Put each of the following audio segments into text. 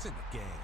points in the game.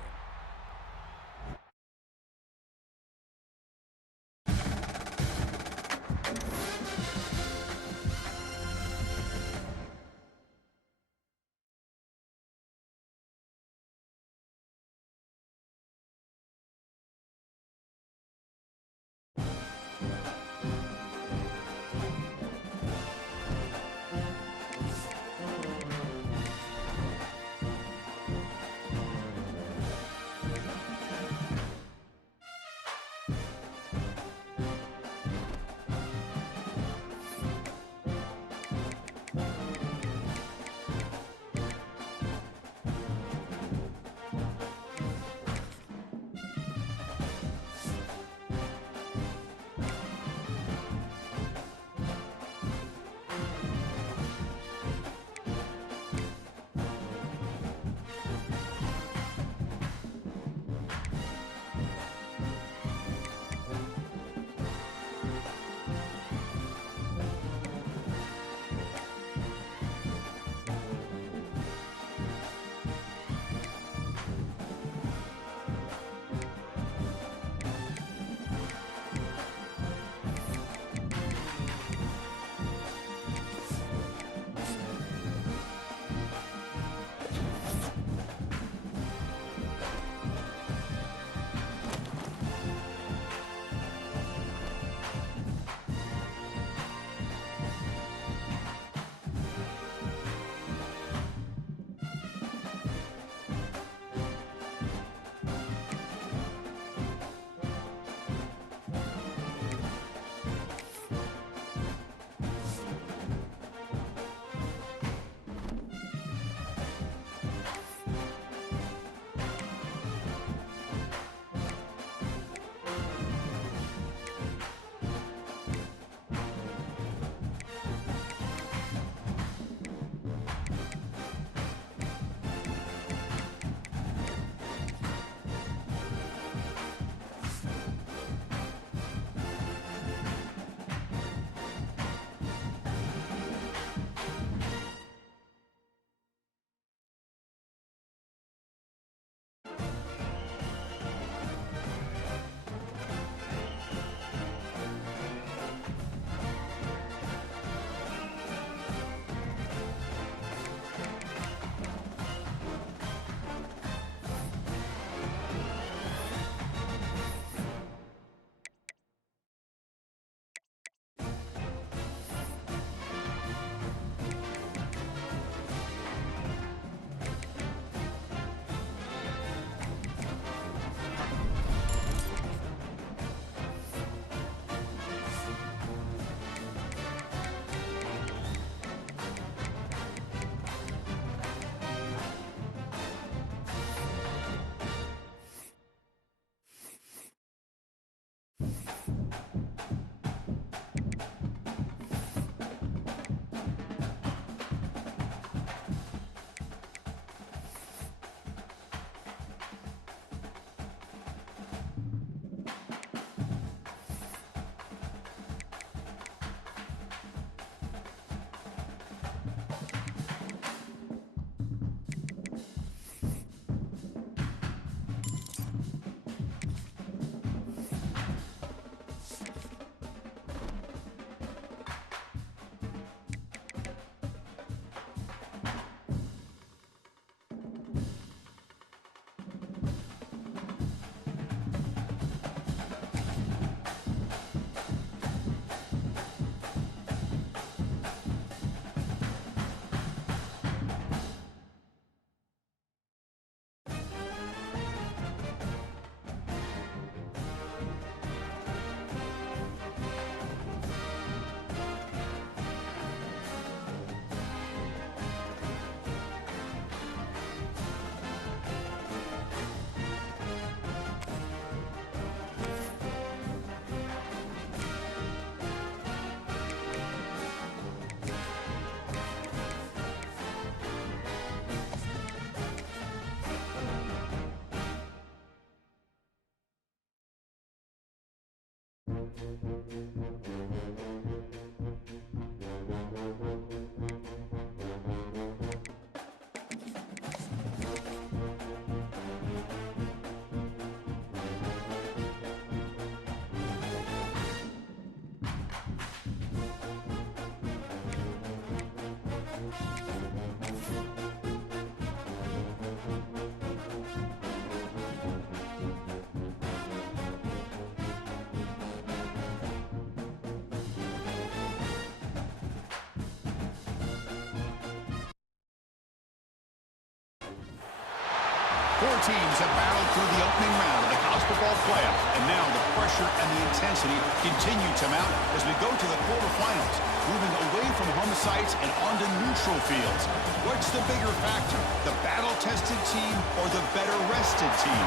Four teams have battled through the opening round of the college football playoff, and now the pressure and the intensity continue to mount as we go to the quarterfinals, moving away from home sites and onto neutral fields. What's the bigger factor, the battle-tested team or the better-rested team?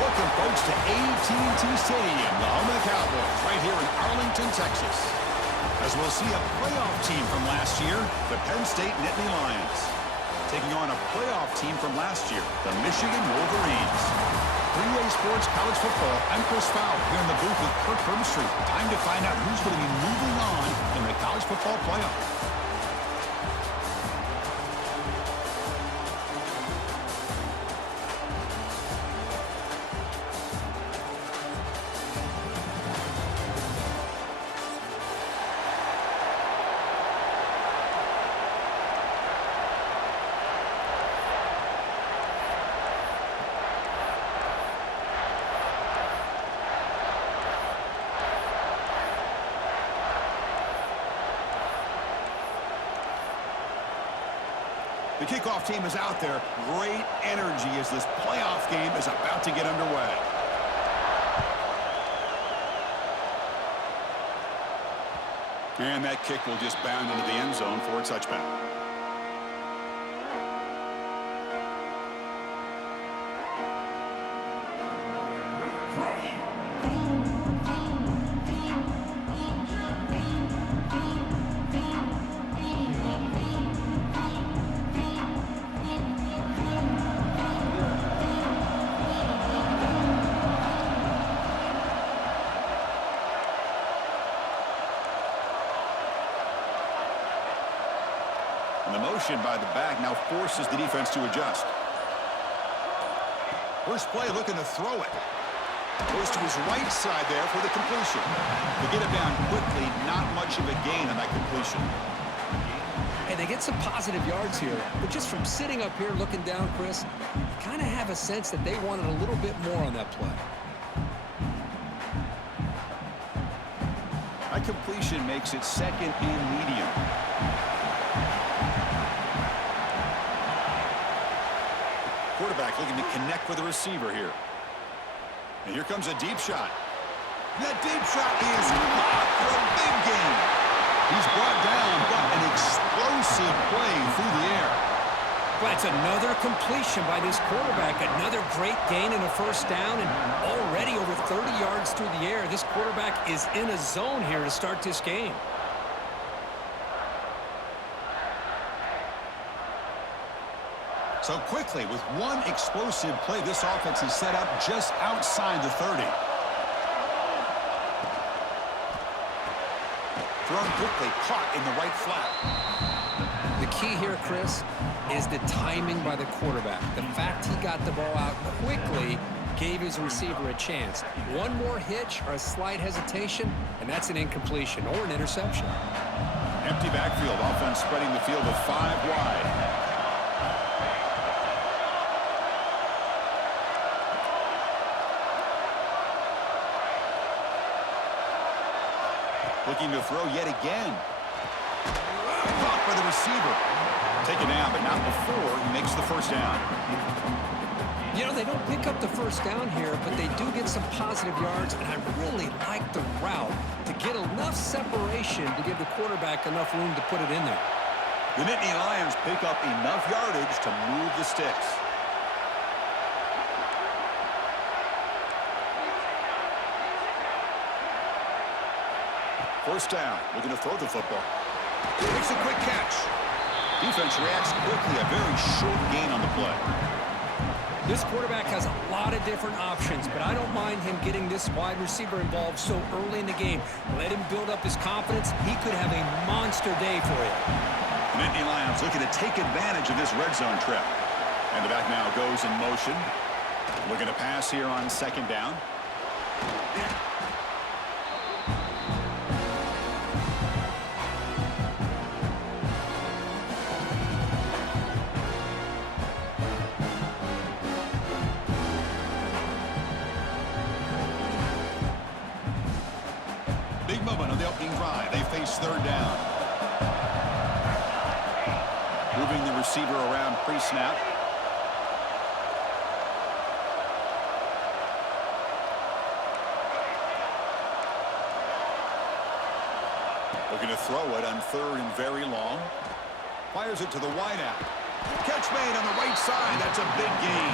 Welcome, folks, to AT&T Stadium, the home of the Cowboys, right here in Arlington, Texas. As we'll see a playoff team from last year, the Penn State Nittany Lions, taking on a playoff team from last year, the Michigan Wolverines. 3A Sports College Football, I'm Chris Fowler here in the booth with Kirk Herbstreit. Time to find out who's going to be moving on in the college football playoff. The kickoff team is out there. Great energy as this playoff game is about to get underway. And that kick will just bound into the end zone for a touchback. And the motion by the back now forces the defense to adjust. First play looking to throw it. Goes to his right side there for the completion. To get it down quickly, not much of a gain on that completion. Hey, they get some positive yards here, but just from sitting up here looking down, Chris, you kind of have a sense that they wanted a little bit more on that play. That completion makes it second and medium. Quarterback looking to connect with the receiver here. And here comes a deep shot. That deep shot is caught for a big gain. He's brought down, but an explosive play through the air. But it's another completion by this quarterback. Another great gain in a first down, and already over 30 yards through the air. This quarterback is in a zone here to start this game. So quickly, with one explosive play, this offense is set up just outside the 30. Thrown quickly, caught in the right flat. The key here, Chris, is the timing by the quarterback. The fact he got the ball out quickly gave his receiver a chance. One more hitch or a slight hesitation, and that's an incompletion or an interception. Empty backfield, offense spreading the field with 5 wide. Looking to throw yet again. Caught by the receiver. Taken down, but not before he makes the first down. You know, they don't pick up the first down here, but they do get some positive yards, and I really like the route to get enough separation to give the quarterback enough room to put it in there. The Nittany Lions pick up enough yardage to move the sticks. First down, looking to throw the football. Makes a quick catch. Defense reacts quickly, a very short gain on the play. This quarterback has a lot of different options, but I don't mind him getting this wide receiver involved so early in the game. Let him build up his confidence. He could have a monster day for you. The Nittany Lions looking to take advantage of this red zone trip. And the back now goes in motion. Looking to pass here on second down. Big moment on the opening drive. They face third down. Moving the receiver around pre-snap. Looking to throw it on 3rd and very long. Fires it to the wideout. Catch made on the right side. That's a big gain.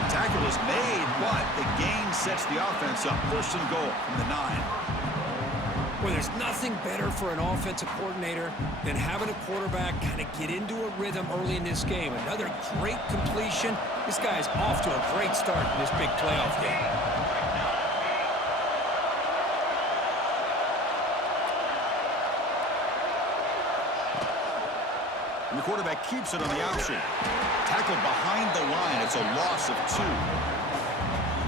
The tackle is made, but the gain sets the offense up. 1st and goal from the 9. Well, there's nothing better for an offensive coordinator than having a quarterback kind of get into a rhythm early in this game. Another great completion. This guy is off to a great start in this big playoff game. And the quarterback keeps it on the option. Tackled behind the line. It's a loss of 2.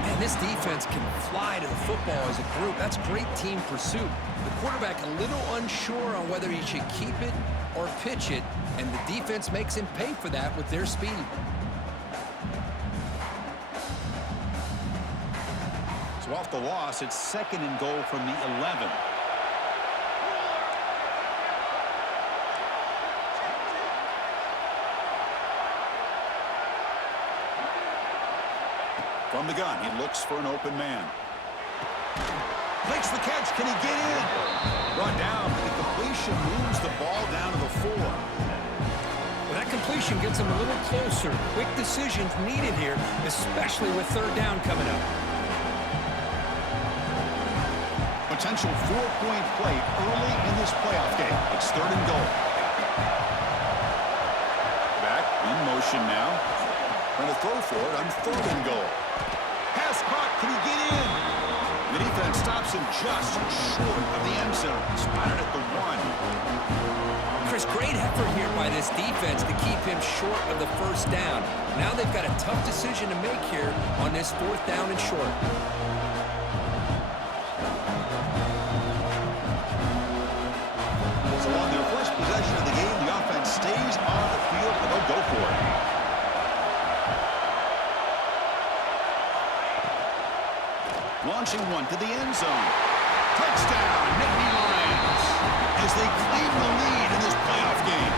Man, this defense can fly to the football as a group. That's great team pursuit. The quarterback a little unsure on whether he should keep it or pitch it, and the defense makes him pay for that with their speed. So off the loss, it's 2nd and goal from the 11. From the gun, he looks for an open man. Makes the catch. Can he get in? Brought down, but the completion moves the ball down to the 4. Well, that completion gets him a little closer. Quick decisions needed here, especially with 3rd down coming up. Potential 4-point play early in this playoff game. It's 3rd and goal. Back in motion now. Trying to throw for it on 3rd and goal. Pass caught. Can he get in? The defense stops him just short of the end zone. Spotted at the 1. Chris, great effort here by this defense to keep him short of the 1st down. Now they've got a tough decision to make here on this 4th down and short. So on their first possession of the game, the offense stays on the field and they'll go for it. Launching one to the end zone. Touchdown, Nittany Lions, as they claim the lead in this playoff game.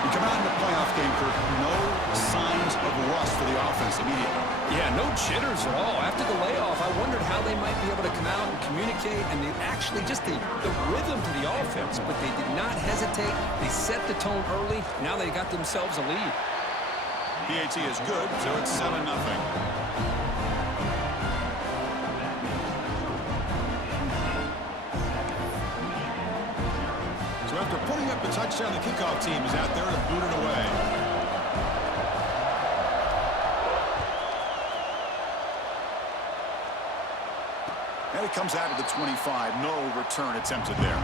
We come out in the playoff game, Kirk, no signs of rust for the offense immediately. Yeah, no jitters at all. After the layoff, I wondered how they might be able to come out and communicate, and they actually just the rhythm to the offense, but they did not hesitate. They set the tone early. Now they got themselves a lead. PAT is good, so it's 7-0. So after putting up the touchdown, the kickoff team is out there to boot it away. And it comes out of the 25. No return attempted there.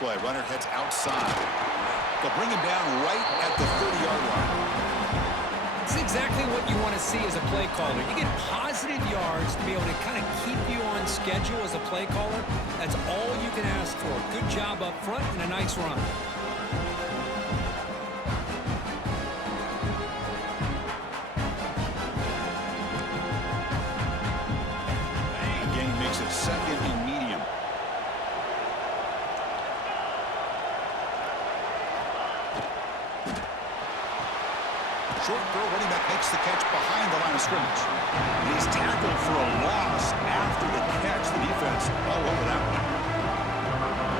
Play. Runner heads outside. They'll bring him down right at the 30-yard line. It's exactly what you want to see as a play caller. You get positive yards to be able to kind of keep you on schedule as a play caller. That's all you can ask for. Good job up front and a nice run. Again, he makes it 2nd and medium. Short throw, running back makes the catch behind the line of scrimmage. He's tackled for a loss after the catch. The defense all over that one.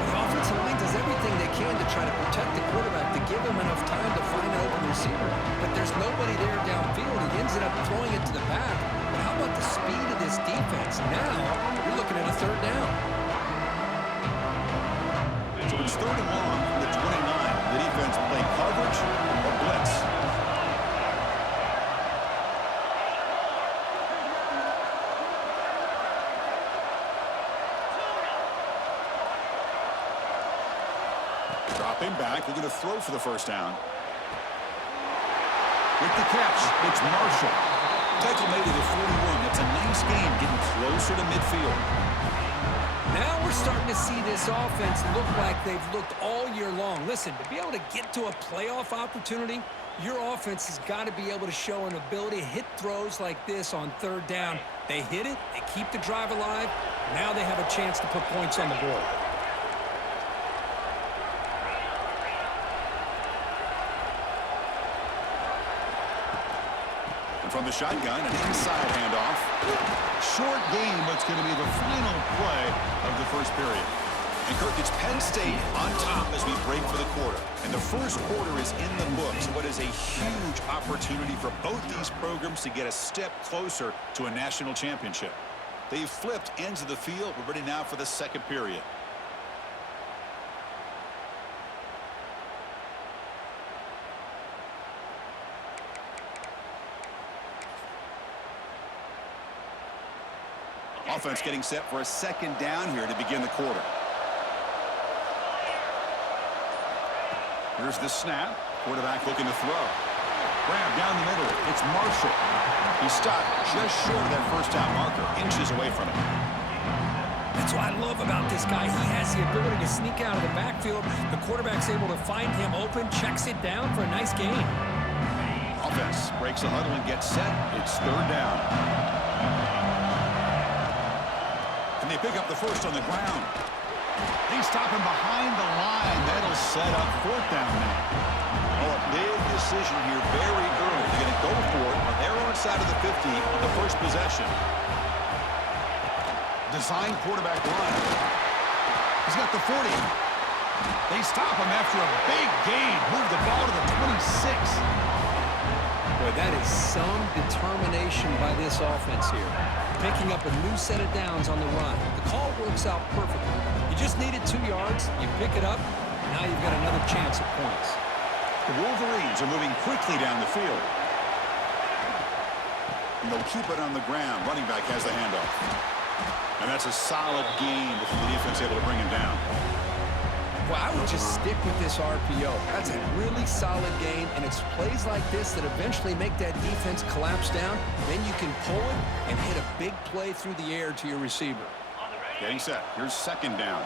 The offensive line does everything they can to try to protect the quarterback, to give him enough time to find an open receiver. But there's nobody there downfield. He ends up throwing it to the back. But how about the speed of this defense? Now you're looking at a 3rd down. So it's 3rd and long from the 29. The defense play coverage or blitz. Drop him back. We're going to throw for the 1st down. With the catch, it's Marshall. Tackle made to the 41. That's a nice game, getting closer to midfield. Now we're starting to see this offense look like they've looked all year long. Listen, to be able to get to a playoff opportunity, your offense has got to be able to show an ability to hit throws like this on third down. They hit it, they keep the drive alive. Now they have a chance to put points on the board. And from the shotgun, an inside handoff. Short game, but it's going to be the final play of the first period. And Kirk, it's Penn State on top as we break for the quarter. And the first quarter is in the books. What is a huge opportunity for both these programs to get a step closer to a national championship. They've flipped ends of the field. We're ready now for the second period. Offense getting set for a second down here to begin the quarter. Here's the snap. Quarterback looking to throw. Grab down the middle. It's Marshall. He stopped just short of that first down marker, inches away from it. That's what I love about this guy. He has the ability to sneak out of the backfield. The quarterback's able to find him open, checks it down for a nice gain. Offense breaks the huddle and gets set. It's third down. And they pick up the first on the ground. They stop him behind the line. That'll set up fourth down now. Oh, a big decision here very early. They're going to go for it on their own side of the 50 on the first possession. Design quarterback run. He's got the 40. They stop him after a big gain. Move the ball to the 26. Boy, that is some determination by this offense here. Picking up a new set of downs on the run. The call works out perfectly. You just needed 2 yards. You pick it up. Now you've got another chance at points. The Wolverines are moving quickly down the field. And they'll keep it on the ground. Running back has the handoff. And that's a solid gain before the defense able to bring him down. Well, I would just stick with this RPO. That's a really solid gain, and it's plays like this that eventually make that defense collapse down. Then you can pull it and hit a big play through the air to your receiver. Getting set. Here's second down.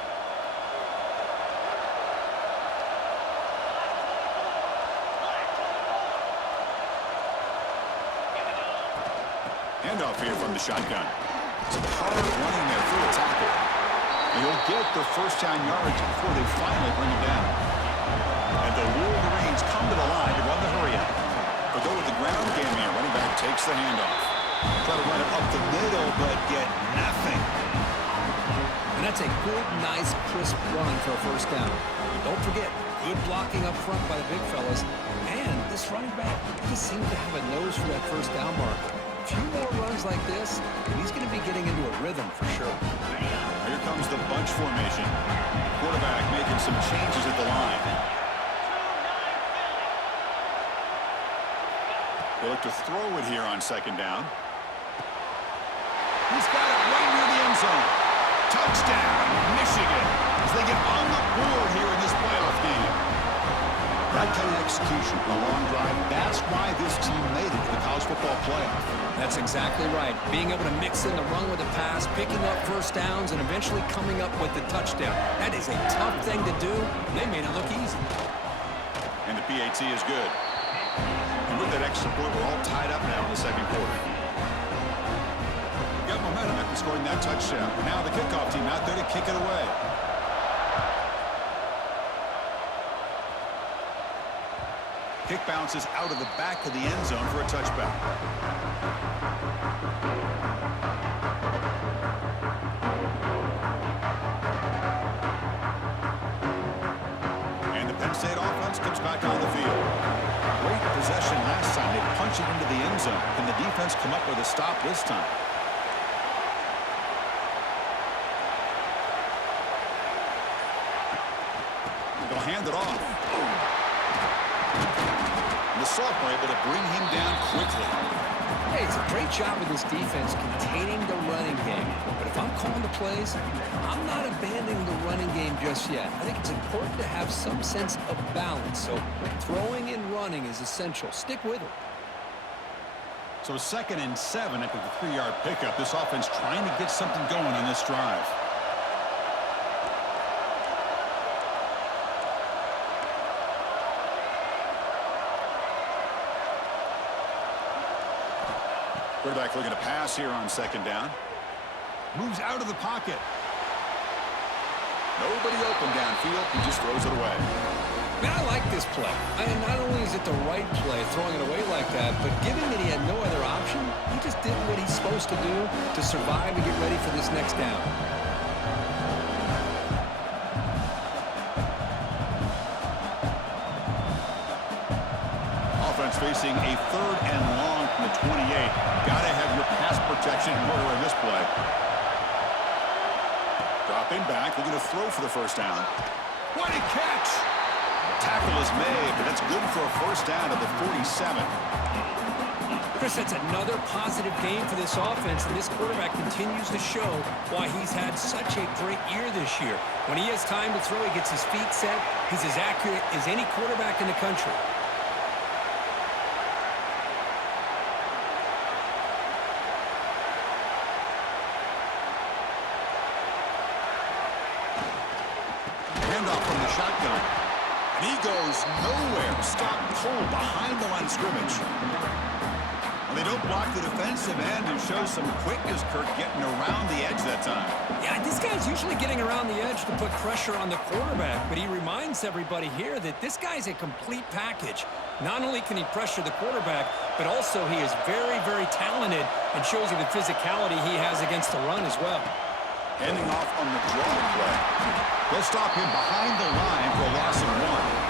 Handoff here from the shotgun. Some hard running there through a tackle. And he'll get the first down yards before they finally bring him down. And the Wolverines come to the line to run the hurry up. They'll go with the ground game here. Running back takes the handoff. Try to run it up the middle, but get nothing. And that's a good, nice, crisp run for a first down. Don't forget, good blocking up front by the big fellas. And this running back, he seems to have a nose for that first down marker. A few more runs like this, and he's going to be getting into a rhythm for sure. Here comes the bunch formation. Quarterback making some changes at the line. They look to throw it here on second down. He's got it right near the end zone. Touchdown, Michigan, as they get on the board here in this playoff game. That kind of execution, a long drive, that's why this team made it to the college football playoff. That's exactly right. Being able to mix in the run with the pass, picking up first downs, and eventually coming up with the touchdown. That is a tough thing to do. They made it look easy. And the PAT is good. And with that extra point, we're all tied up now in the second quarter. Got momentum after scoring that touchdown. Now the kickoff team out there to kick it away. Kick bounces out of the back of the end zone for a touchback. And the Penn State offense comes back on the field. Great possession last time. They punch it into the end zone. Can the defense come up with a stop this time? They'll hand it off. And the sophomore able to bring him down quickly. Hey, it's a great job with this defense containing the running game. But if I'm calling the plays, I'm not abandoning the running game just yet. I think it's important to have some sense of balance. So throwing and running is essential. Stick with it. So 2nd and 7 after the 3-yard pickup. This offense trying to get something going on this drive. Quarterback looking to pass here on second down. Moves out of the pocket. Nobody open downfield. He just throws it away. Man, I like this play. And not only is it the right play, throwing it away like that, but given that he had no other option, he just did what he's supposed to do to survive and get ready for this next down. Offense facing a 3rd and long from the 28. Got to have your pass protection in order in this play. Dropping back, looking to throw for the first down. What a catch! Tackle is made, but that's good for a first down at the 47. Chris, that's another positive game for this offense, and this quarterback continues to show why he's had such a great year this year. When he has time to throw, he gets his feet set. He's as accurate as any quarterback in the country. Handoff from the shotgun. And he goes nowhere. Stop cold behind the line of scrimmage. Well, they don't block the defensive end and show some quickness, Kirk, getting around the edge that time. Yeah, this guy's usually getting around the edge to put pressure on the quarterback, but he reminds everybody here that this guy's a complete package. Not only can he pressure the quarterback, but also he is very, very talented and shows you the physicality he has against the run as well. Handing off on the draw play. They'll stop him behind the line for a loss of 1.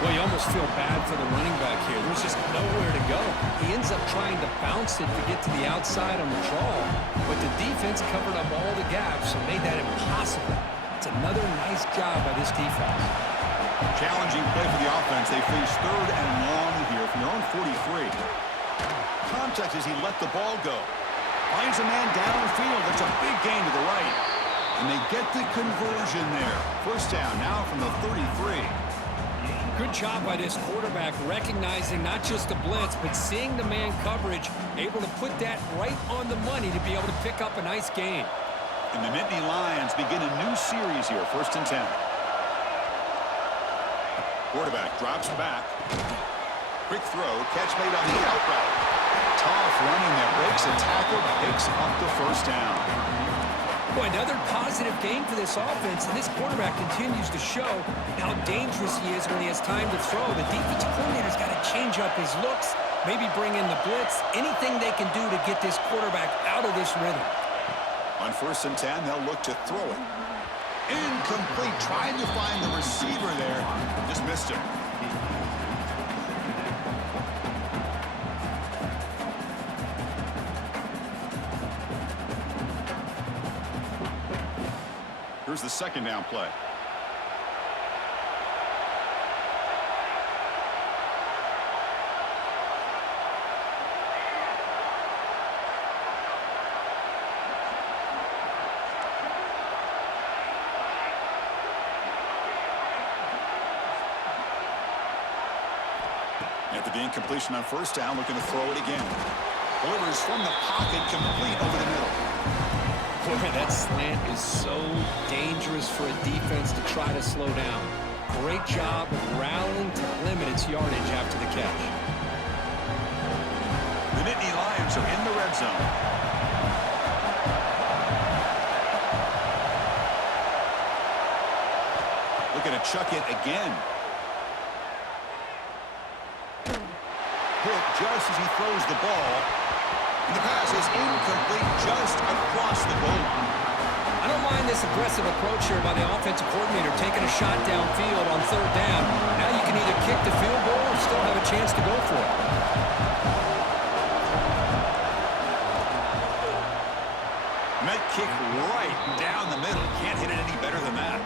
Well, you almost feel bad for the running back here. There's just nowhere to go. He ends up trying to bounce it to get to the outside on the draw, but the defense covered up all the gaps and made that impossible. It's another nice job by this defense. Challenging play for the offense. They face 3rd and long here from their own 43. Contact as he let the ball go. Finds a man downfield. That's a big gain to the right. And they get the conversion there. First down now from the 33. Good job by this quarterback recognizing not just the blitz, but seeing the man coverage, able to put that right on the money to be able to pick up a nice gain. And the Nittany Lions begin a new series here. 1st and 10. Quarterback drops back. Quick throw. Catch made on the out route. Tough running that breaks a tackle, picks up the first down. Boy, another positive game for this offense, and this quarterback continues to show how dangerous he is when he has time to throw. The defensive coordinator's got to change up his looks, maybe bring in the blitz, anything they can do to get this quarterback out of this rhythm. On 1st and 10, they'll look to throw it. Incomplete, trying to find the receiver there, just missed him. Here's the 2nd down play. After the incompletion on 1st down, looking to throw it again. Delivers from the pocket, complete over the middle. Boy, that slant is so dangerous for a defense to try to slow down. Great job of rallying to limit its yardage after the catch. The Nittany Lions are in the red zone. Looking to chuck it again. Hit just as he throws the ball. And the pass is incomplete just across the goal line. I don't mind this aggressive approach here by the offensive coordinator, taking a shot downfield on 3rd down. Now you can either kick the field goal or still have a chance to go for it. Met kick right down the middle. Can't hit it any better than that.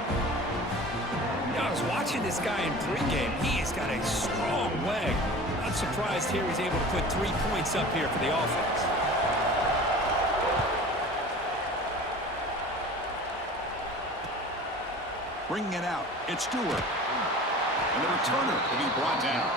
Yeah, I was watching this guy in pregame. He has got a strong leg. Not surprised here he's able to put 3 points up here for the offense. Bringing it out, it's Stewart. And the returner will be brought down.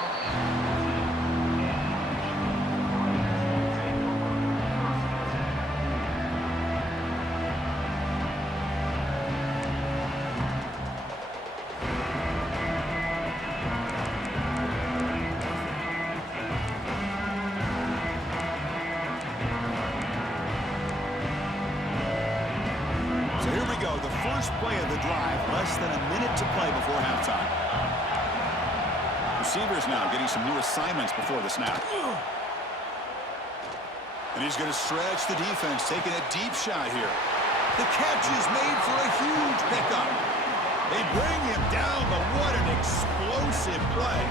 first play of the drive, less than a minute to play before halftime. Receivers now getting some new assignments before the snap. And he's going to stretch the defense, taking a deep shot here. The catch is made for a huge pickup. They bring him down, but what an explosive play.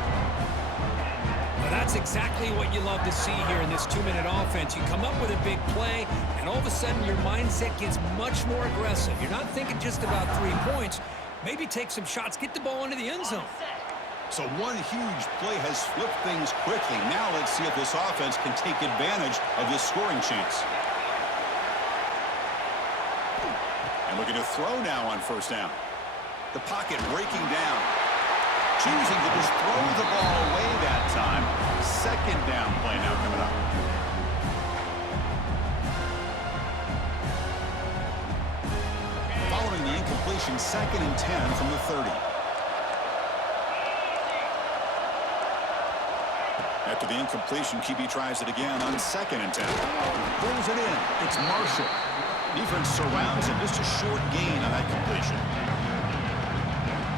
Well, that's exactly what you love to see here in this 2-minute offense. You come up with a big play, and all of a sudden your mindset gets much more aggressive. You're not thinking just about 3 points. Maybe take some shots, get the ball into the end zone. So one huge play has flipped things quickly. Now let's see if this offense can take advantage of this scoring chance. And looking to throw now on first down. The pocket breaking down. Choosing to just throw the ball away that time. Second down play now coming up. Following the incompletion, 2nd and 10 from the 30. After the incompletion, QB tries it again on 2nd and 10. Pulls it in. It's Marshall. Defense surrounds him. Just a short gain on that completion.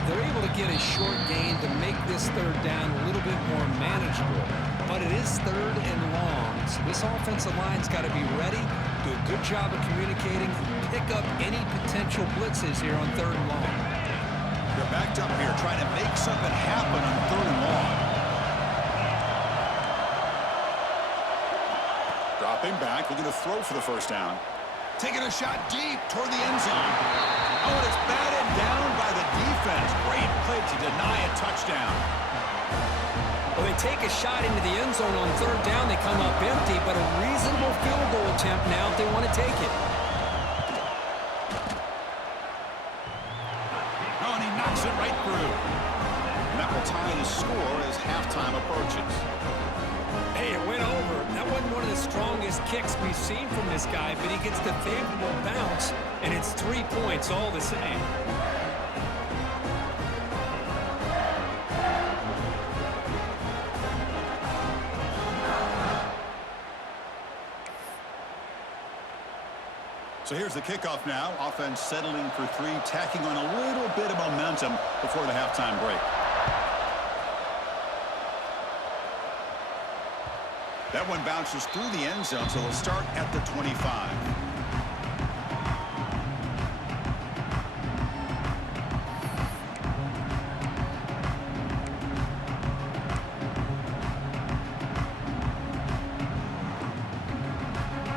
They're able to get a short gain to make this 3rd down a little bit more manageable. But it is 3rd and long, so this offensive line's got to be ready, do a good job of communicating, pick up any potential blitzes here on 3rd and long. They're backed up here trying to make something happen on 3rd and long. Dropping back, looking to throw for the first down. Taking a shot deep toward the end zone. Oh, and it's batted down by the defense. Great play to deny a touchdown. Well, they take a shot into the end zone on 3rd down. They come up empty, but a reasonable field goal attempt now if they want to take it. Oh, and he knocks it right through. And that will tie the score as halftime approaches. Hey, it went over. That wasn't one of the strongest kicks we've seen from this guy, but he gets the favorable bounce, and it's 3 points all the same. So here's the kickoff now. Offense settling for 3, tacking on a little bit of momentum before the halftime break. That one bounces through the end zone, so they'll start at the 25.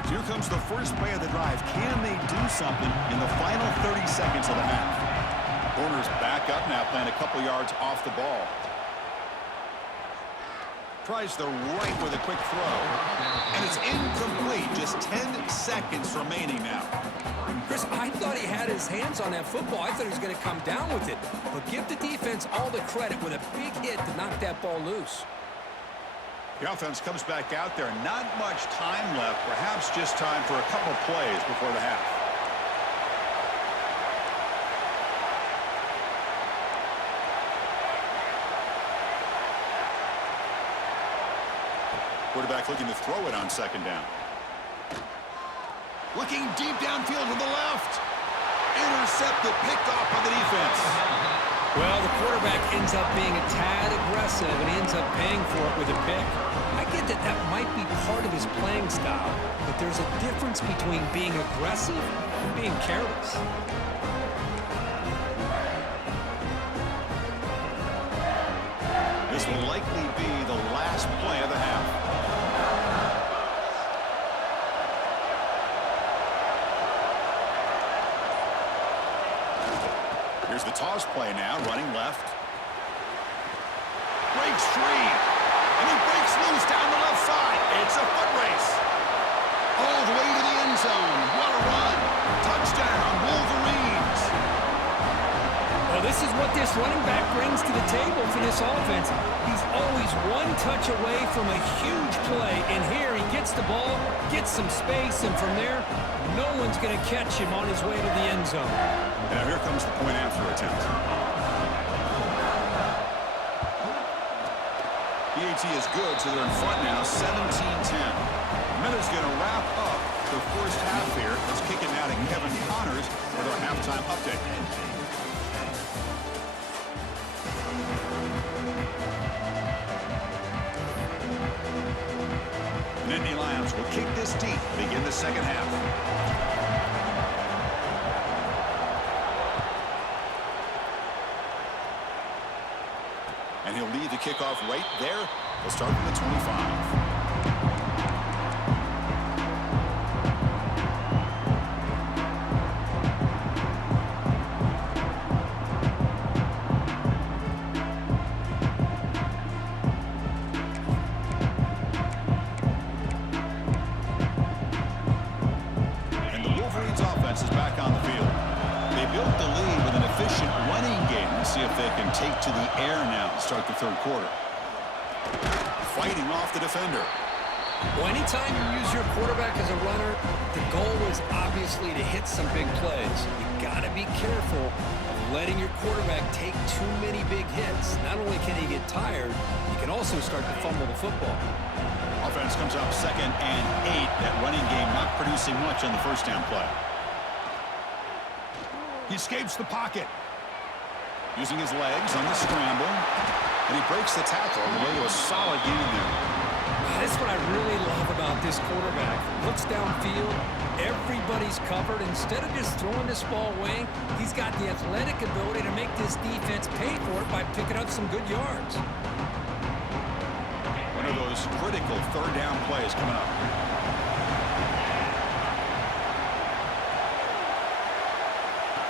So here comes the first play of the drive. Can they do something in the final 30 seconds of the half? Corners back up now, playing a couple yards off the ball. Tries the right with a quick throw. And it's incomplete. Just 10 seconds remaining now. Chris, I thought he had his hands on that football. I thought he was going to come down with it. But give the defense all the credit with a big hit to knock that ball loose. The offense comes back out there. Not much time left. Perhaps just time for a couple plays before the half. Quarterback looking to throw it on 2nd down. Looking deep downfield to the left. Intercepted, picked off by the defense. Well, the quarterback ends up being a tad aggressive, and he ends up paying for it with a pick. I get that that might be part of his playing style, but there's a difference between being aggressive and being careless. This will likely be the last play of the half. Here's the toss play now, running left. Breaks free. And he breaks loose down the left side. It's a foot race. All the way to the end zone. What a run. Touchdown, Wolverines. Well, this is what this running back brings to the table for this offense. He's always one touch away from a huge play. And here he gets the ball, gets some space, and from there, no one's going to catch him on his way to the end zone. Now here comes the point after attempt. PAT is good, so they're in front now, 17-10. Miller's going to wrap up the first half here. Let's kick it now to Kevin Connors with our halftime update. The Nittany Lions will kick this deep, begin the second half. And he'll lead the kickoff right there. We'll start from the 25. And the Wolverines offense is back on the field. They built the lead with an efficient running game. Let's see if they can take to the air now to start the third quarter. Fighting off the defender. Well, anytime you use your quarterback as a runner, the goal is obviously to hit some big plays. You got to be careful of letting your quarterback take too many big hits. Not only can he get tired, he can also start to fumble the football. Offense comes up 2nd and 8. That running game not producing much on the first down play. He escapes the pocket. Using his legs on the scramble. And he breaks the tackle on the way to a solid gain there. That's what I really love about this quarterback. Looks downfield. Everybody's covered. Instead of just throwing this ball away, he's got the athletic ability to make this defense pay for it by picking up some good yards. One of those critical third down plays coming up.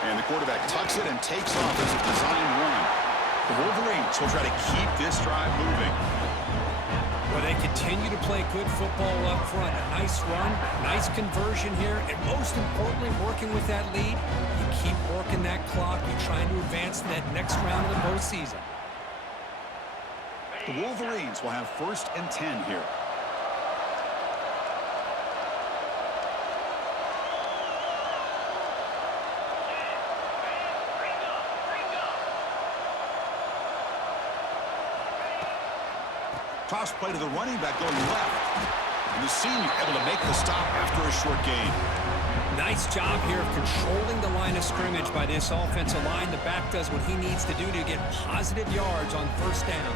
And the quarterback tucks it and takes off as a designed run. The Wolverines will try to keep this drive moving. Well, they continue to play good football up front. A nice run, nice conversion here, and most importantly, working with that lead, you keep working that clock. You're trying to advance to that next round of the postseason. The Wolverines will have 1st and 10 here. Toss play to the running back going left. And the senior able to make the stop after a short gain. Nice job here of controlling the line of scrimmage by this offensive line. The back does what he needs to do to get positive yards on first down.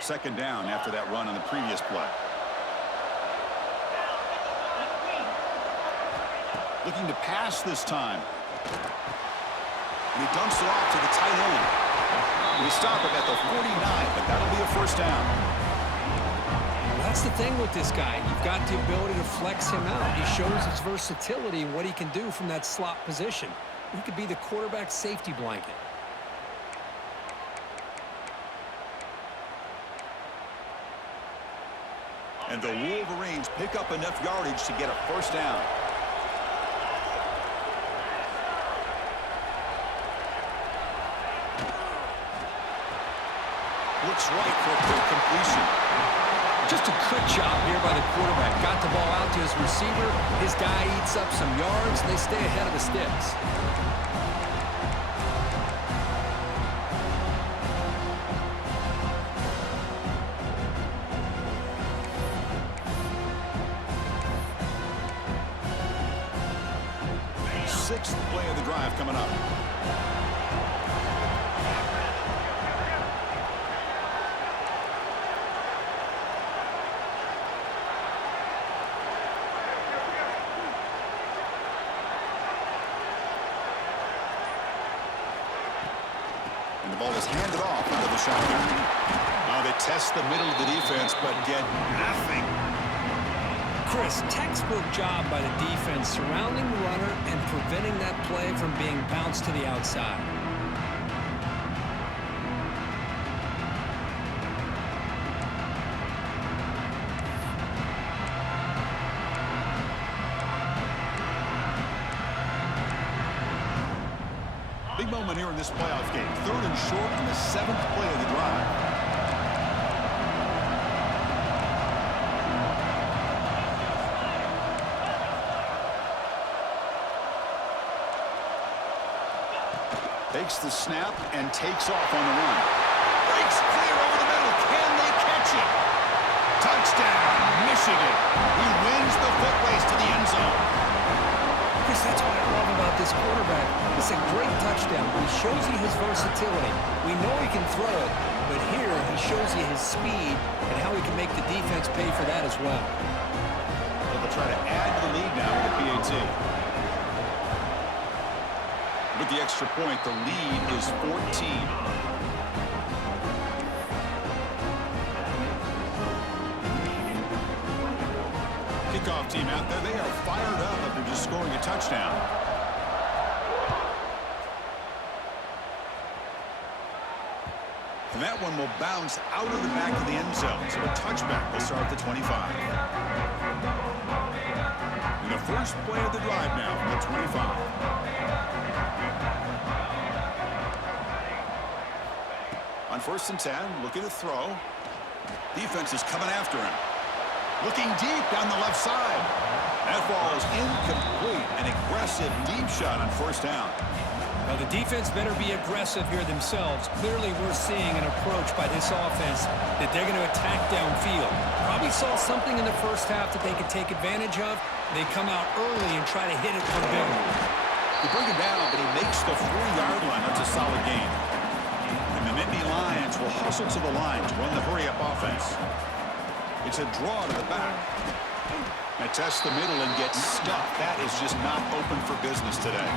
Second down after that run on the previous play. Looking to pass this time. And he dumps it off to the tight end. We stop him at the 49, but that'll be a first down. That's the thing with this guy. You've got the ability to flex him out. He shows his versatility and what he can do from that slot position. He could be the quarterback's safety blanket. And the Wolverines pick up enough yardage to get a first down. Looks right for a quick completion. Just a good job here by the quarterback. Got the ball out to his receiver. His guy eats up some yards, and they stay ahead of the sticks. Sixth play of the drive coming up. And the ball is handed off out of the shotgun. Now they test the middle of the defense, but get nothing. Chris, textbook job by the defense surrounding the runner and preventing that play from being bounced to the outside. Big moment here in this playoff game. 3rd and short on the 7th play of the drive. Takes the snap and takes off on the run. Breaks clear over the middle. Can they catch it? Touchdown, Michigan. He wins the foot race to the end zone. Chris, that's what I love about this quarterback. It's a great touchdown. He shows you his versatility. We know he can throw it, but here he shows you his speed and how he can make the defense pay for that as well. They'll try to add to the lead now with the PAT. With the extra point, the lead is 14. Kickoff team out there, they are fired up after just scoring a touchdown. And that one will bounce out of the back of the end zone. So a touchback will start at the 25. And the first play of the drive now from the 25. On 1st and 10, looking to throw. Defense is coming after him. Looking deep down the left side. That ball is incomplete. An aggressive deep shot on 1st down. Well, the defense better be aggressive here themselves. Clearly, we're seeing an approach by this offense that they're going to attack downfield. Probably saw something in the first half that they could take advantage of. They come out early and try to hit it for big one. They bring him down, but he makes the 4-yard line. That's a solid gain. And the Nittany Lions will hustle to the line to run the hurry-up offense. It's a draw to the back. They test the middle and get stuffed. That is just not open for business today.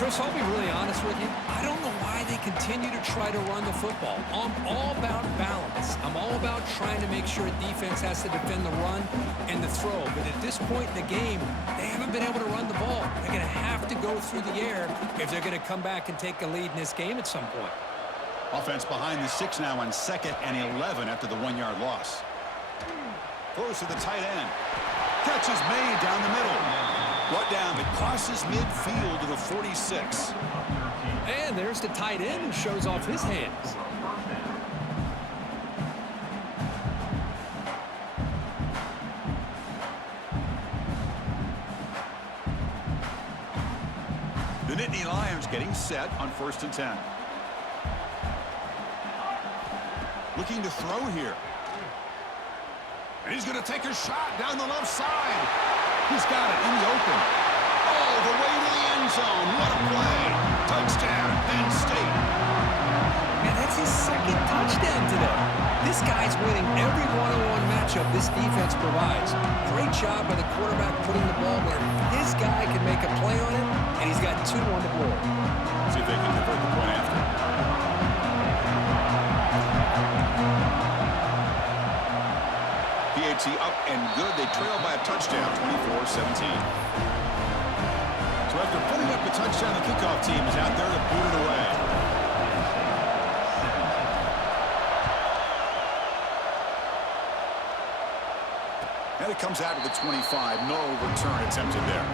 Chris, I'll be really honest with you. I don't know why they continue to try to run the football. I'm all about balance. I'm all about trying to make sure a defense has to defend the run and the throw. But at this point in the game, they haven't been able to run the ball. They're going to have to go through the air if they're going to come back and take a lead in this game at some point. Offense behind the 6 now on 2nd and 11 after the 1-yard loss. Throws to the tight end. Catch is made down the middle. Brought down, but crosses midfield to the 46. And there's the tight end who shows off his hands. The Nittany Lions getting set on 1st and 10. Looking to throw here. And he's going to take a shot down the left side. He's got it in the open. Oh, the way to the end zone. What a play. Touchdown, Penn State. Man, that's his 2nd touchdown today. This guy's winning every one-on-one matchup this defense provides. Great job by the quarterback putting the ball where his guy can make a play on it, and he's got 2 on the board. See if they can convert the point after. PAT up and good. They trail by a touchdown, 24-17. So after putting up the touchdown, the kickoff team is out there to boot it away. And it comes out to the 25. No return attempted there.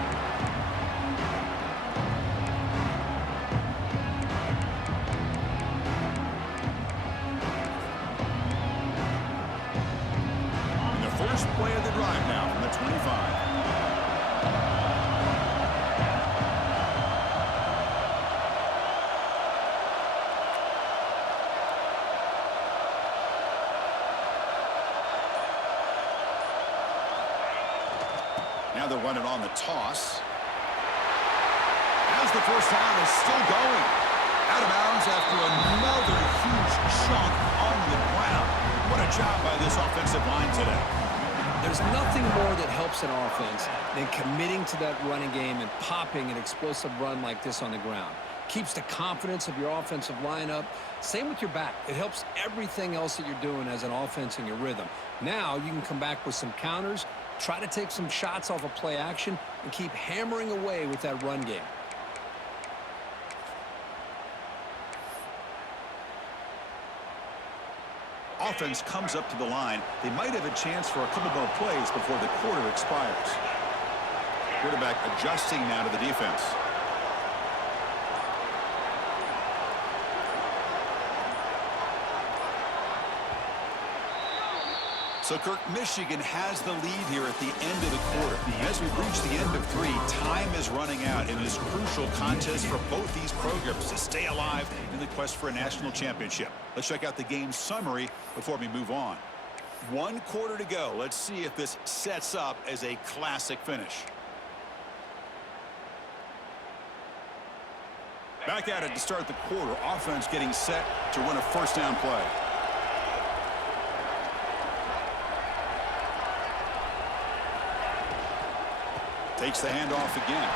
First play of the drive now from the 25. Now they're running on the toss. As the first down is still going. Out of bounds after another huge chunk on the ground. What a job by this offensive line today. There's nothing more that helps an offense than committing to that running game and popping an explosive run like this on the ground. Keeps the confidence of your offensive lineup. Same with your back. It helps everything else that you're doing as an offense in your rhythm. Now you can come back with some counters, try to take some shots off of play action, and keep hammering away with that run game. Offense comes up to the line. They might have a chance for a couple more plays before the quarter expires. Quarterback adjusting now to the defense. So, Kirk, Michigan has the lead here at the end of the quarter. As we reach the end of 3, time is running out in this crucial contest for both these programs to stay alive in the quest for a national championship. Let's check out the game summary before we move on. 1 quarter to go. Let's see if this sets up as a classic finish. Back at it to start the quarter. Offense getting set to run a first down play. Takes the handoff again.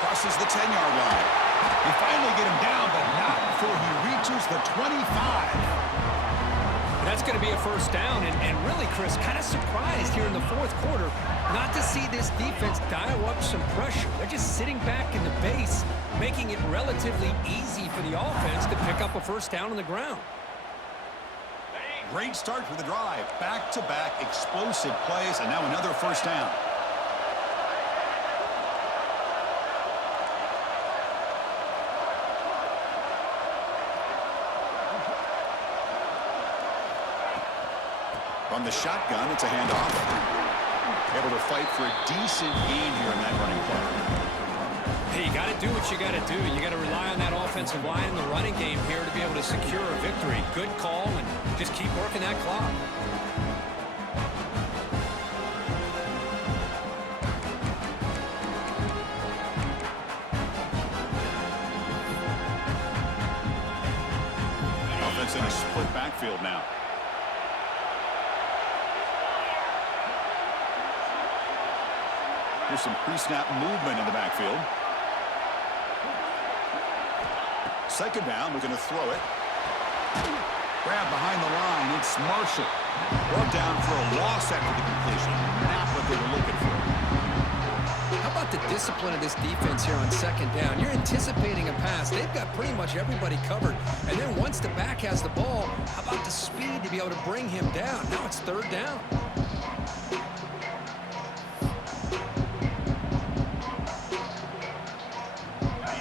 Crosses the 10-yard line. They finally get him down, but not before he reaches the 25. That's going to be a first down, and really, Chris, kind of surprised here in the 4th quarter not to see this defense dial up some pressure. They're just sitting back in the base, making it relatively easy for the offense to pick up a first down on the ground. Great start for the drive. Back-to-back explosive plays, and now another first down. From the shotgun, it's a handoff. Able to fight for a decent gain here in that running play. Hey, you got to do what you got to do. You got to rely on that offensive line in the running game here to be able to secure a victory. Good call, and just keep working that clock. Offense in a split backfield now. Here's some pre-snap movement in the backfield. Second down, we're going to throw it. Grab behind the line, it's Marshall. Brought down for a loss after the completion. Not what they were looking for. How about the discipline of this defense here on second down? You're anticipating a pass. They've got pretty much everybody covered. And then once the back has the ball, how about the speed to be able to bring him down? Now it's third down.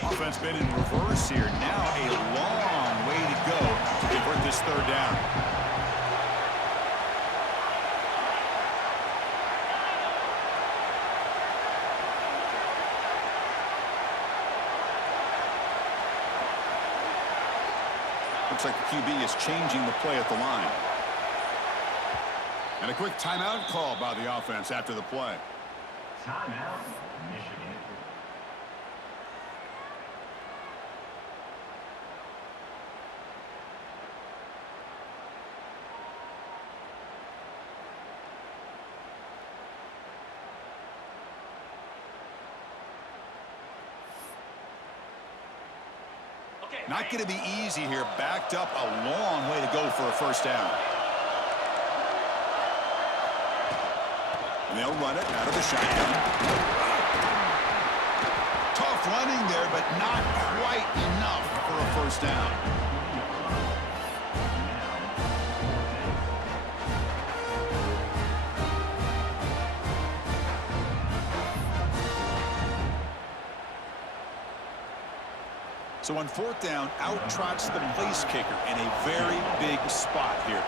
Offense been in reverse here. Now a long way to go to convert this third down. Looks like the QB is changing the play at the line. And a quick timeout call by the offense after the play. Timeout, Michigan. Not going to be easy here. Backed up a long way to go for a first down. And they'll run it out of the shotgun. Tough running there, but not quite enough for a first down. So on fourth down, out trots the place kicker in a very big spot here.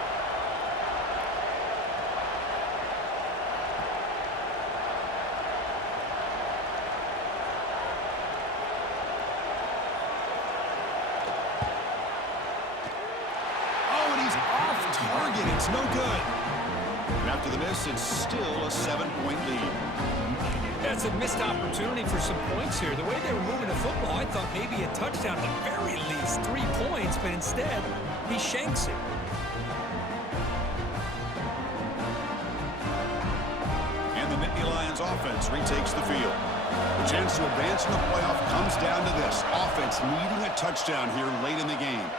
Oh, and he's off target. It's no good. And after the miss, it's still a 7-point lead. That's a missed opportunity for some points here. The way they were moving the football, I thought maybe a touchdown at the very least, 3 points, but instead, he shanks it. And the Nittany Lions offense retakes the field. The chance to advance in the playoff comes down to this. Offense needing a touchdown here late in the game.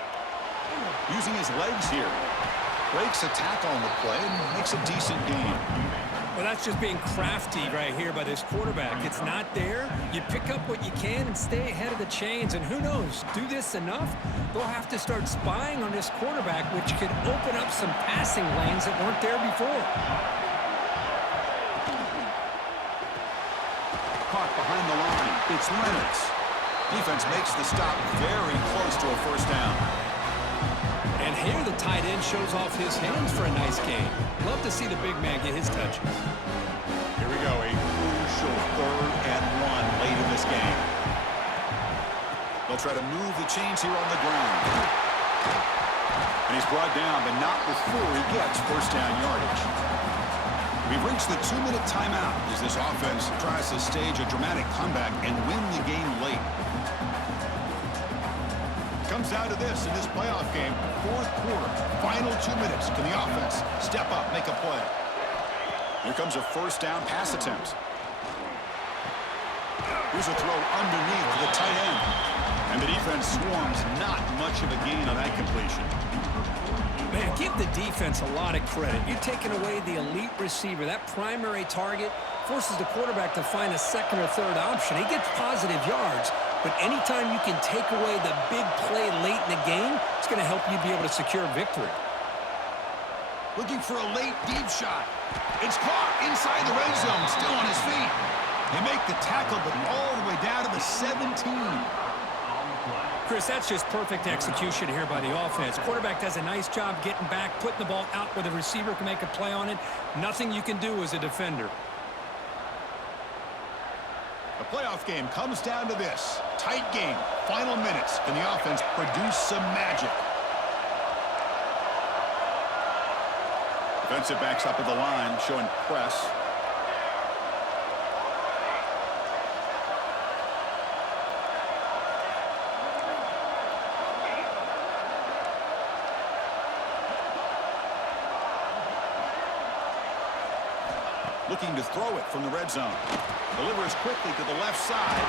Using his legs here. Breaks a tackle on the play and makes a decent gain. Well, that's just being crafty right here by this quarterback. It's not there. You pick up what you can and stay ahead of the chains. And who knows, do this enough, they'll have to start spying on this quarterback, which could open up some passing lanes that weren't there before. Caught behind the line. It's Lennox. Defense makes the stop very close to a first down. And And here the tight end shows off his hands for a nice gain. Love to see the big man get his touches. Here we go, a crucial 3rd and 1 late in this game. They'll try to move the chains here on the ground. And he's brought down, but not before he gets first down yardage. We've reached the 2-minute timeout as this offense tries to stage a dramatic comeback and win the game late. Comes down to this in this playoff game, 4th quarter, final 2 minutes. Can the offense step up, make a play? Here comes a first down pass attempt. Here's a throw underneath to the tight end. And the defense swarms, not much of a gain on that completion. Man, give the defense a lot of credit. You're taking away the elite receiver. That primary target forces the quarterback to find a second or third option. He gets positive yards, but anytime you can take away the big play late in the game, it's going to help you be able to secure victory. Looking for a late deep shot. It's caught inside the red zone, still on his feet. They make the tackle, but all the way down to the 17. Chris, that's just perfect execution here by the offense. Quarterback does a nice job getting back, putting the ball out where the receiver can make a play on it. Nothing you can do as a defender. The playoff game comes down to this. Tight game, final minutes. Can the offense produce some magic? Defensive backs up at the line, showing press. Looking to throw it from the red zone. Delivers quickly to the left side.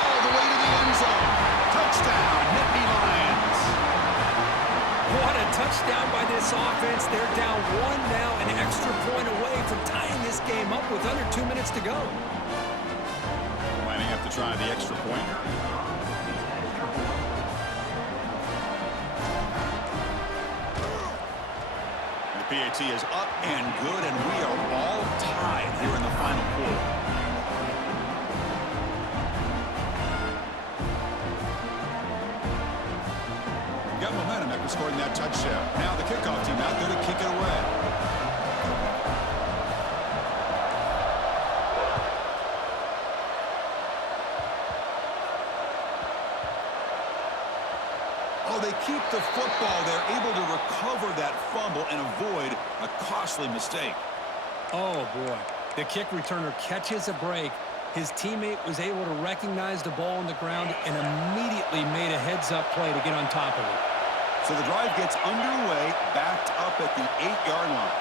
All the way to the end zone. Touchdown, Nittany Lions. What a touchdown by this offense. They're down 1 now, an extra point away from tying this game up with under 2 minutes to go. Lining up to try the extra point. The PAT is up and good, and we are all tied here in the final quarter. Got momentum after scoring that touchdown. Now the kickoff team out there to kick it away. Oh, they keep the football. They're able to recover that fumble and avoid a costly mistake. Oh, boy. The kick returner catches a break. His teammate was able to recognize the ball on the ground and immediately made a heads-up play to get on top of it. So the drive gets underway, backed up at the 8-yard line.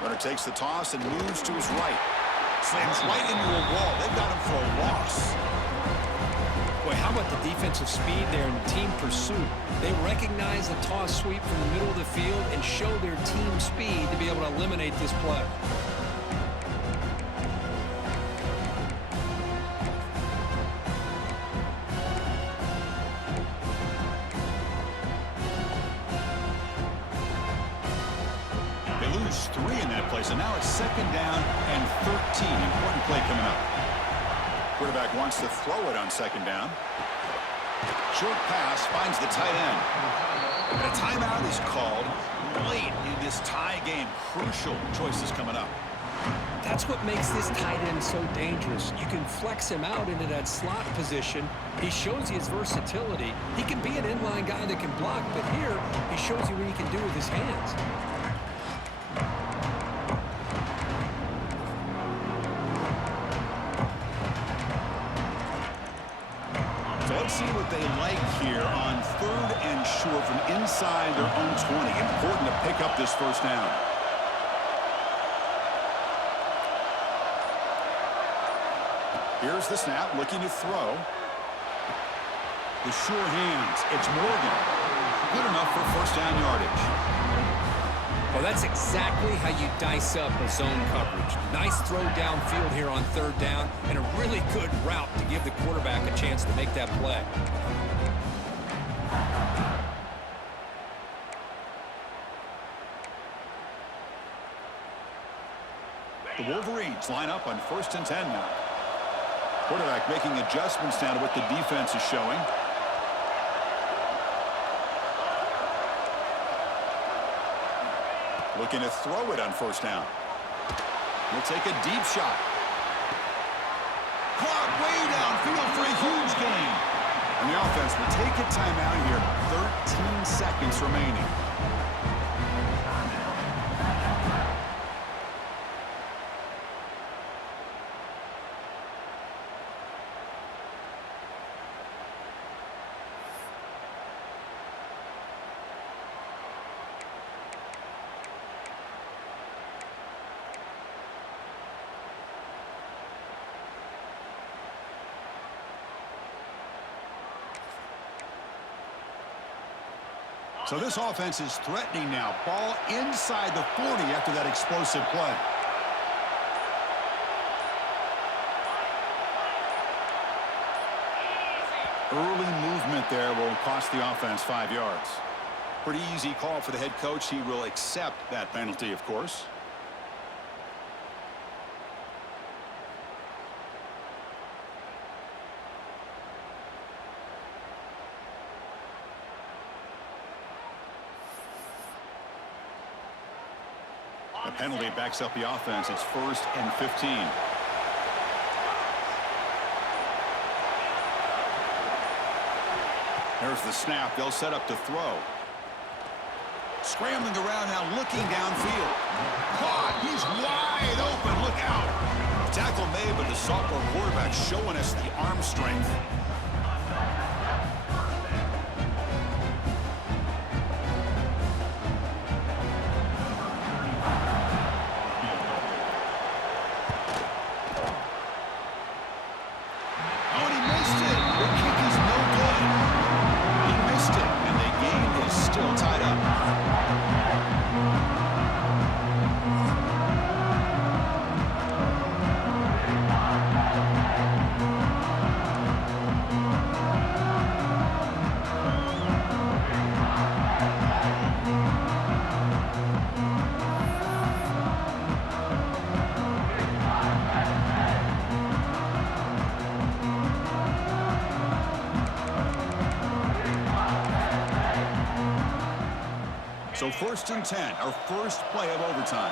Runner takes the toss and moves to his right. Slams right into a wall. They've got him for a loss. Boy, how about the defensive speed there in team pursuit? They recognize the toss sweep from the middle of the field and show their team speed to be able to eliminate this play. They lose 3 in that play, so now it's 2nd down and 13. Important play coming up. Quarterback wants to throw it on 2nd down. Short pass finds the tight end. And a timeout is called late in this tie game. Crucial choices coming up. That's what makes this tight end so dangerous. You can flex him out into that slot position. He shows you his versatility. He can be an inline guy that can block, but here he shows you what he can do with his hands. So let's see what they like here on 3rd and short from inside their own 20. Important to pick up this first down. Here's the snap, looking to throw. The sure hands. It's Morgan. Good enough for first down yardage. Well, that's exactly how you dice up a zone coverage. Nice throw downfield here on 3rd down, and a really good route to give the quarterback a chance to make that play. The Wolverines line up on 1st and 10 now. Quarterback making adjustments now to what the defense is showing. Looking to throw it on first down. He'll take a deep shot. Caught way downfield for a huge gain. And the offense will take a timeout here. 13 seconds remaining. So this offense is threatening now. Ball inside the 40 after that explosive play. Early movement there will cost the offense 5 yards. Pretty easy call for the head coach. He will accept that penalty, of course. The penalty backs up the offense. It's 1st and 15. There's the snap. They'll set up to throw. Scrambling around now, looking downfield. Caught. He's wide open. Look out. The tackle made, but the sophomore quarterback showing us the arm strength. So 1st and 10, our first play of overtime.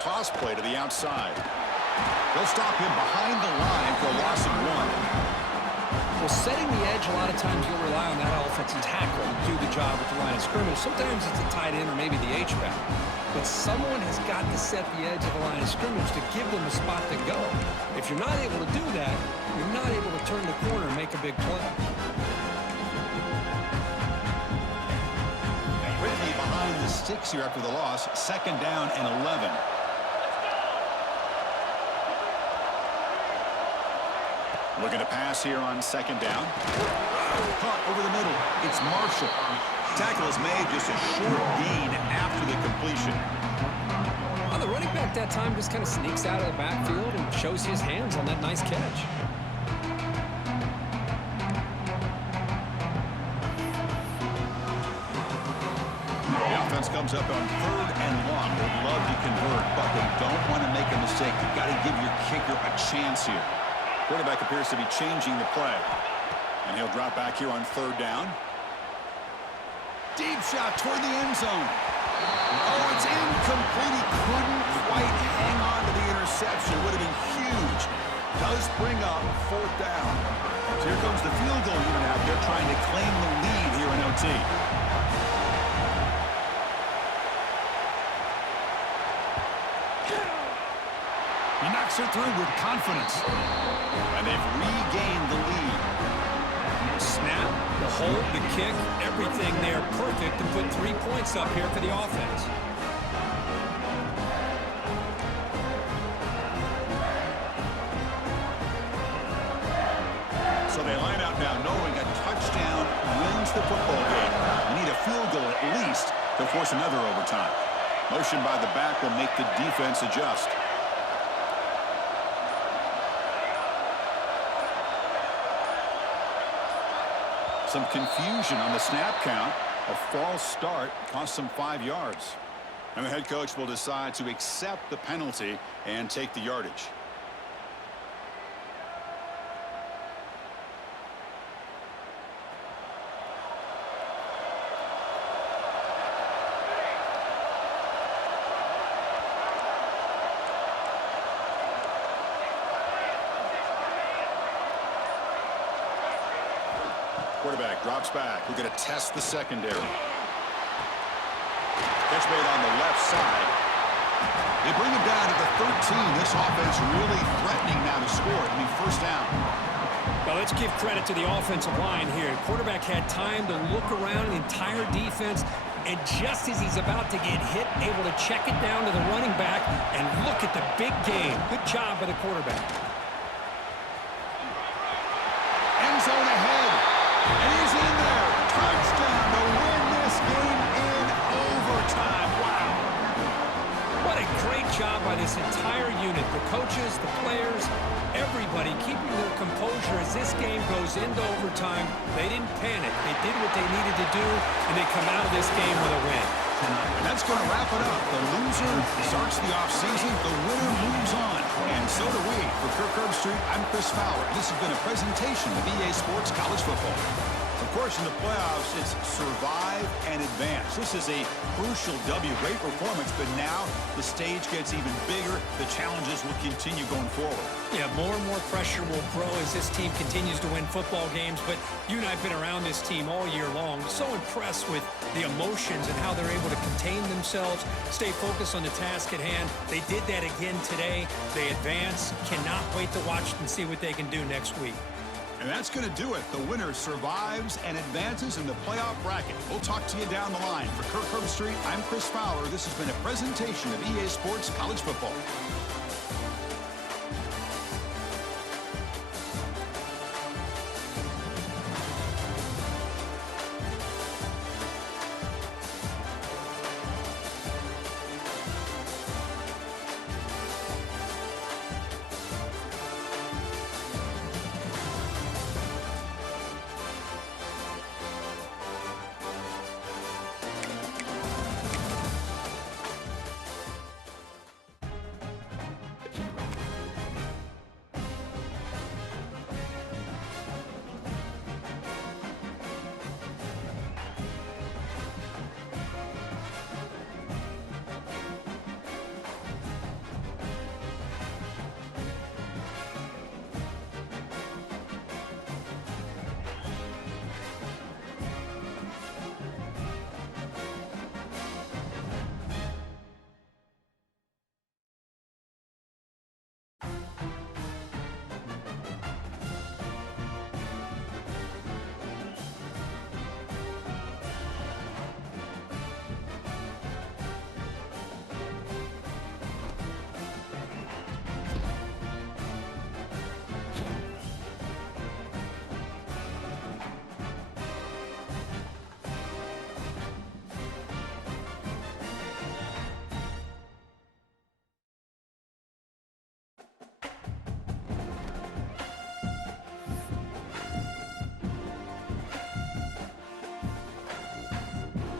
Toss play to the outside. They'll stop him behind the line for a loss of 1. Well, setting the edge, a lot of times you'll rely on that offensive tackle to do the job at the line of scrimmage. Sometimes it's a tight end or maybe the H-back. But someone has got to set the edge of the line of scrimmage to give them a spot to go. If you're not able to do that, you're not able to turn the corner and make a big play. Quickly behind the sticks here after the loss. 2nd down and 11. Looking to pass here on 2nd down. Caught over the middle. It's Marshall. Tackle is made, just a short gain after the completion. Well, the running back that time just kind of sneaks out of the backfield and shows his hands on that nice catch. The offense comes up on 3rd and long. They'd love to convert, but they don't want to make a mistake. You've got to give your kicker a chance here. Quarterback appears to be changing the play. And he'll drop back here on 3rd down. Deep shot toward the end zone. Oh, it's incomplete. He couldn't quite hang on to the interception. Would have been huge. Does bring up 4th down. So here comes the field goal unit out there trying to claim the lead here in OT. He knocks it through with confidence. And they've regained the lead. Snap, the hold, the kick, everything there perfect to put 3 points up here for the offense. So they line out now knowing a touchdown wins the football game. You need a field goal at least to force another overtime. Motion by the back will make the defense adjust. Some confusion on the snap count. A false start cost them 5 yards. And the head coach will decide to accept the penalty and take the yardage. Quarterback drops back. We're going to test the secondary. Catch made on the left side. They bring him down at the 13. This offense really threatening now to score. It'll be first down. Well, let's give credit to the offensive line here. Quarterback had time to look around the entire defense, and just as he's about to get hit, able to check it down to the running back, and look at the big game. Good job by the quarterback. End zone ahead. And he's in there. Touchdown to win this game in overtime. Wow. What a great job by this entire unit. The coaches, the players, everybody keeping their composure as this game goes into overtime. They didn't panic. They did what they needed to do, and they come out of this game with a win. And that's going to wrap it up. The loser starts the offseason. The winner moves on. And so do we. For Kirk Herbstreit, I'm Chris Fowler. This has been a presentation of EA Sports College Football. Of course, in the playoffs, it's survive and advance. This is a crucial W. Great performance, but now the stage gets even bigger. The challenges will continue going forward. Yeah, more and more pressure will grow as this team continues to win football games, but you and I have been around this team all year long. So impressed with the emotions and how they're able to contain themselves, stay focused on the task at hand. They did that again today. They advance. Cannot wait to watch and see what they can do next week. And that's going to do it. The winner survives and advances in the playoff bracket. We'll talk to you down the line. For Kirk Herbstreit, I'm Chris Fowler. This has been a presentation of EA Sports College Football.